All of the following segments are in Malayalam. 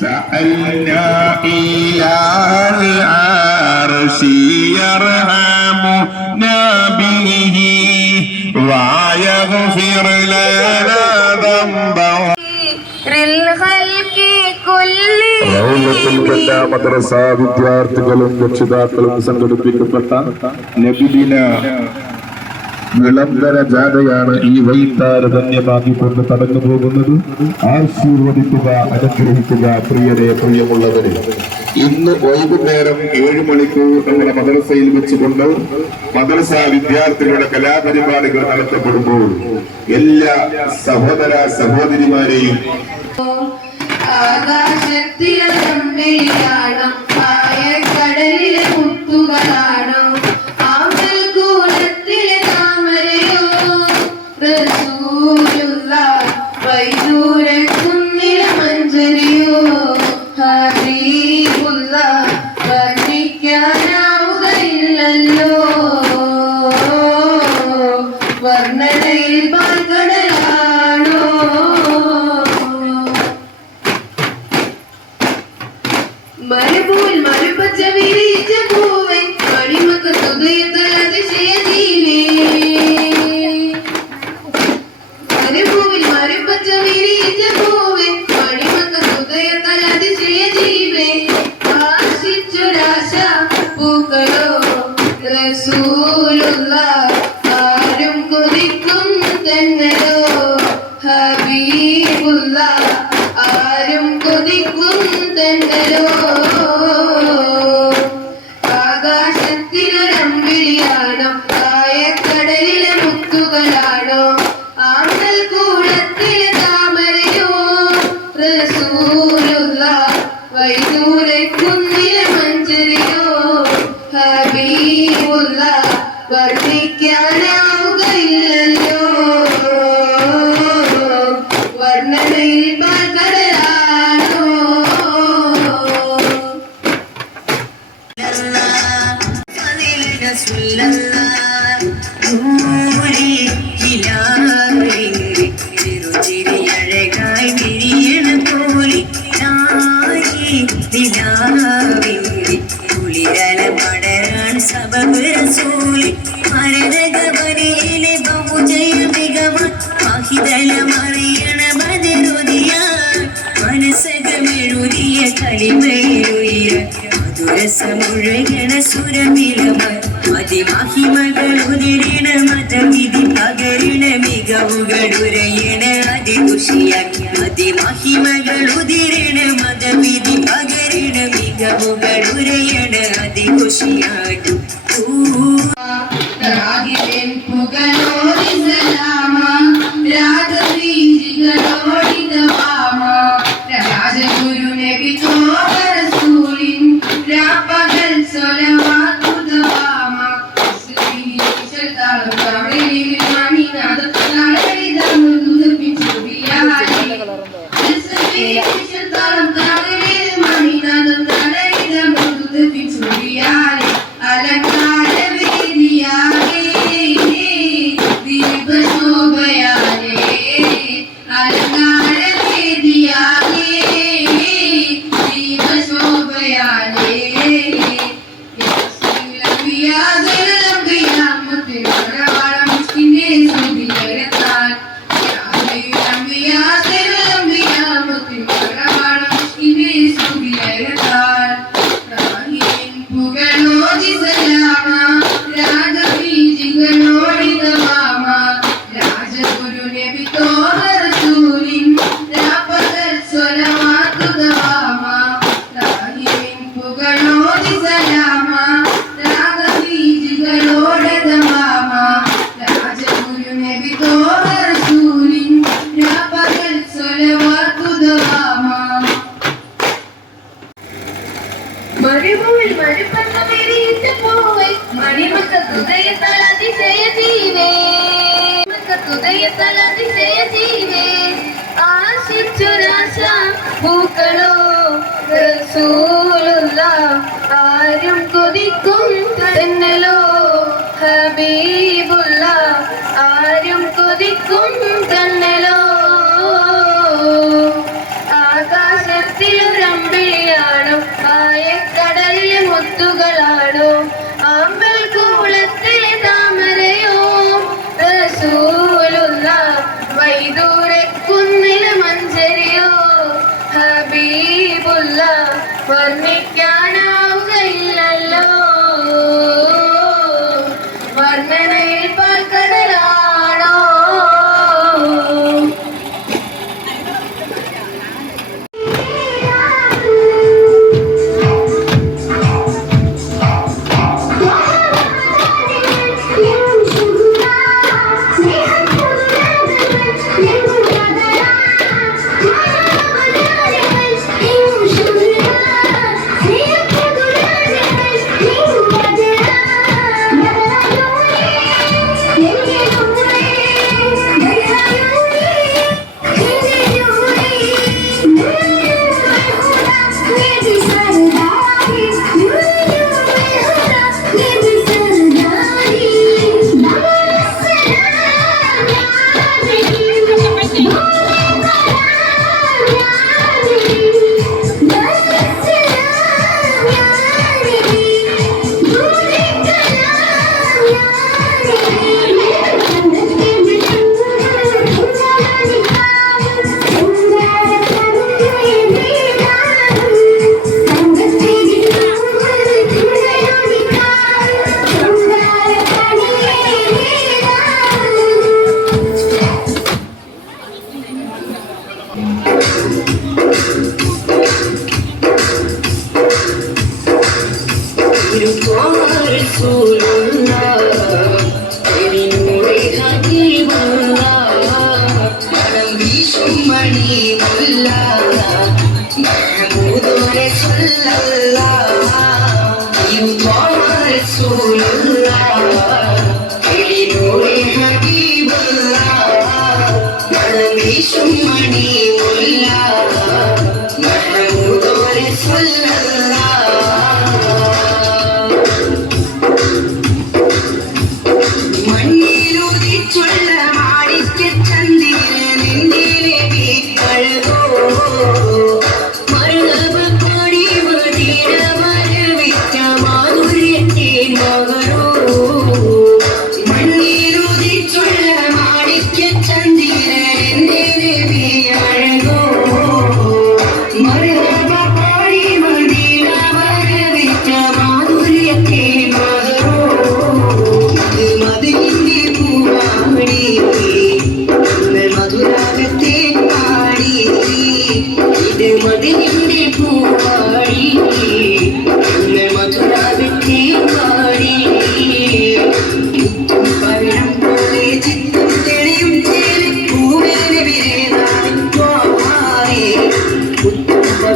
سألنا إله العرش يرحمنا به ويغفر لنا ذنبه മദ്രസ വിദ്യാർത്ഥികളും രക്ഷിതാക്കളും സംഘടിപ്പിക്കപ്പെട്ട നബിദിന വിളംബര ജാഥയാണ് ഈ വൈത്താര ധന്യമാക്കിക്കൊണ്ട് കടന്നു പോകുന്നത്. ആശീർവദിക്കുക, അനുഗ്രഹിക്കുക പ്രിയരെ, പ്രിയമുള്ളവരെ. ഇന്ന് വൈകുന്നേരം 7 മണിക്കൂർ നമ്മുടെ മദ്രസയിൽ വെച്ചുകൊണ്ട് മദ്രസ വിദ്യാർത്ഥികളുടെ കലാപരിപാടികൾ നടത്തപ്പെടുമ്പോൾ എല്ലാ സഹോദര സഹോദരിമാരെയും ആകാശത്തിലും കടലിലെ മുത്തുകളാണോ ആമ്പൽ കൂടത്തിലെ താമരയോ റസൂലുള്ള വൈദൂരക്കുന്നിലെ മഞ്ചരിയോ ഹബീബുള്ള വർണ്ണിക്കാനാവുകയില്ലല്ലോ വർണ്ണനയിൽ പാൽക്കടലാണോ മരുഭൂൽ മരുപ്പച്ച വിരിച്ച പൂവേ മണിമക്ക് ഹൃദയത്തിൽ അതിശയ ജീവേ മരുഭൂവിൽ മരുപ്പച്ച വിരിച്ച പൂവേ മണിമക്ക് ഹൃദയത്തിൽ അതിശയ ജീവേ ആശിച്ചൊരാശ പൂക്കളോ റസൂലുള്ള ആരും കൊതിക്കും തന്നലോ ഹബീബുള്ള ആരും കൊതിക്കും തന്നലോ ആകാശത്തിലൊരമ്പിളിയാണോ ആയക്കടലിലെ മുത്തുകളാണോ ആമ്പൽ കൂടത്തിലെ താമരയോ റസൂലുള്ള വൈദൂരക്കുന്നിലെ മഞ്ചരിയോ ഹബീബുള്ള വർണ്ണിക്കാനാവുകയില്ലല്ലോ വർണ്ണനയിൽ പാൽക്കടലാണോ അഴകായി വിരിയണ പോലെ കുളിരല പടരാൻ സബബ് റസൂലി മരതകവനിയിലെ ബഹുജയ മികവാൻ വാഹിദല മറിയണ ബദറുദിയാൻ മനസ്സകമെഴുതിയ കളിമയിലുയര മധുരസമുഴകണ സുരമിലമർ അതിമഹിമകൾ ഉതിരണ മതവിധി പകരണ മികവുകൾ ഉരയണ അതിഖുഷിയാക്കി അതിമഹിമകൾ ഉതിരണ മതവിധി പകരണ മികവുകൾ ഉരയണ അതിഖുഷിയാക്കി രാജഗുരു നബി റസൂലിൻ രാപ്പകൽ സ്വലവാത്തുദവാമ മരുഭൂവിൽ മരുപ്പച്ച വിരിച്ച പൂവേ മണിമക്ക ഹൃദയത്താൽ അതിശയ ജീവേ ഹൃദയത്താൽ അതിശയ ജീവേ ആശിച്ചൊരാശ പൂക്കളോ റസൂലുള്ള ആരും കൊതിക്കും തന്നലോ ഹബീബുള്ള ആരും കൊതിക്കും തന്നലോ ആകാശത്തിലൊരു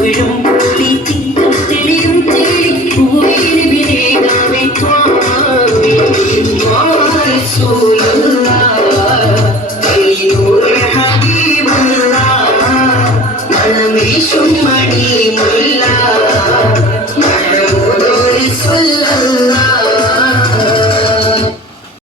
പവിഴം പോലെ തിങ്കൾ തെളിയും തേടി പൂവിന് വിനേകാമേ മണമേശും മണി മുല്ല